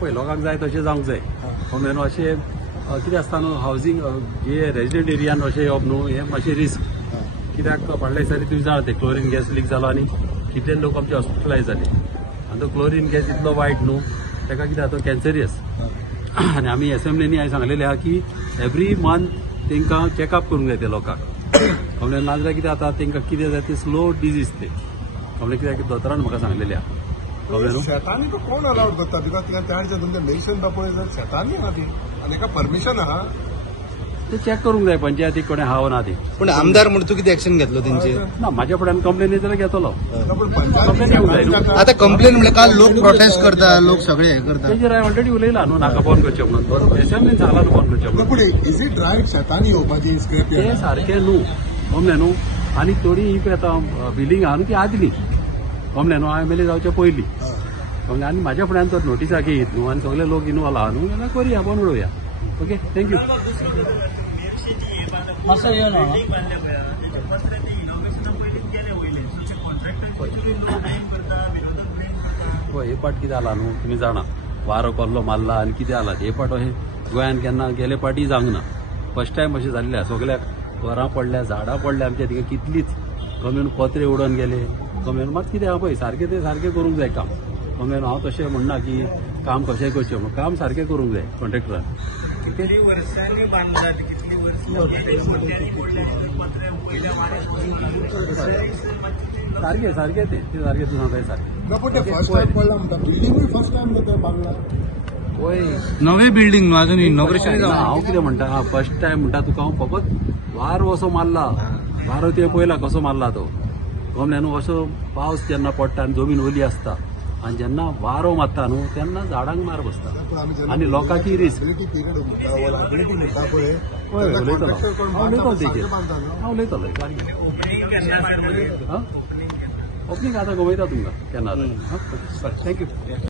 पळय लोकांक जाय तशें जावंक जाय कॉम्युन अशें कितें आसता न्हू हावजींग हे रेजिडेंट एरियान अशें येवप न्हू हें मातशें रिस्क कित्याक फाटल्या दिसांनी तुवें जाणा तें क्लोरीन गॅस लीक जालो आनी कितले लोक आमचे हॉस्पिटलायज जाले आनी तो क्लोरीन गॅस इतलो वायट न्हू ताका कितें आसा तो कॅन्सरियस आनी आमी एसेंब्लीनी हांवें सांगलेलें आहा की एवरी मंथ तांकां चॅकअप करूंक जाय त्या लोकांक कॉम्युन नाजाल्यार कितें जाता तांकां कितें जाता ते स्लो डिजीज ते कॉम्युन कित्याक दोतोरान म्हाका सांगलेलें आहा शेतांनी तो कोण अलाउड करता बिकॉज त्या तुमचे मेडिसिन बापूय शेतांनी ना ती आनी एका परमिशन आहा ते चॅक करूंक जाय पंचायतीक कोणें हाव ना ती पण आमदार म्हणून तूं कितें एक्शन घेतलो तेंचे ना म्हाज्या फुड्यान कंप्लेन येत जाल्यार घेतलो कंप्लेन येवंक जाय न्हू आता कंप्लेन म्हणजे काल लोक प्रोटेस्ट करता लोक सगळे हे करता तेजेर हांवें ऑलरेडी उलयला न्हू नाका बंद करचें म्हणून एसेंब्लीन सांगला न्हू बंद करचें म्हणून पूण इज इट रायट शेतांनी येवपाची स्क्रॅप ते सारकें न्हू कमलें न्हू आनी थोडी ही आतां बिलींग आहा न्हू ती आदली कमलें न्हू हांवें मेले जावचे पयलीं कमलें आनी म्हाज्या फुड्यान तर नोटिसा घेत न्हू आनी सगळे लोक इनवॉल्व आहा न्हू जाल्यार करया बंद उडोवया ओके थँक्यू पळय हे पाट कितें जाला न्हू तुमी जाणा वारो कसलो मारला आनी कितें जाला हे पाट अशें गोंयान केन्ना गेले पाटी जावंक ना फर्स्ट टायम अशें जाल्लें सगळ्याक घरां पडल्या झाडां पडल्या आमच्या थिंगा कितलीच कम्युन पत्रे उडोवन गेले कम्युन मात कितें आहा पळय सारकें तें सारकें करूंक जाय काम कम्युन हांव तशें म्हणना की काम कशेंय करचें म्हणून काम सारकें करूंक जाय कॉन्ट्रॅक्टरान सारकें सारकें तें सारकें तूं सांगताय सारकें फर्स्ट टायम पडला म्हणटा बिल्डिंगूय फर्स्ट टायम ते बांदला पळय नवे बिल्डिंग न्हू अजून इनॉग्रेशन हांव कितें म्हणटा फर्स्ट टायम म्हणटा तुका हांव फकत वारो असो मारला वारो ते पळयला कसो मारला तो कमलें न्हू असो पावस जेन्ना पडटा आनी जमीन ओली आसता आनी जेन्ना वारो मारता न्हू तेन्ना झाडांक मार बसता आनी लोकांची रिस्क उलयतलो हांव उलयतलो ओपनिंग आतां गोवयता तुमकां केन्ना थँक्यू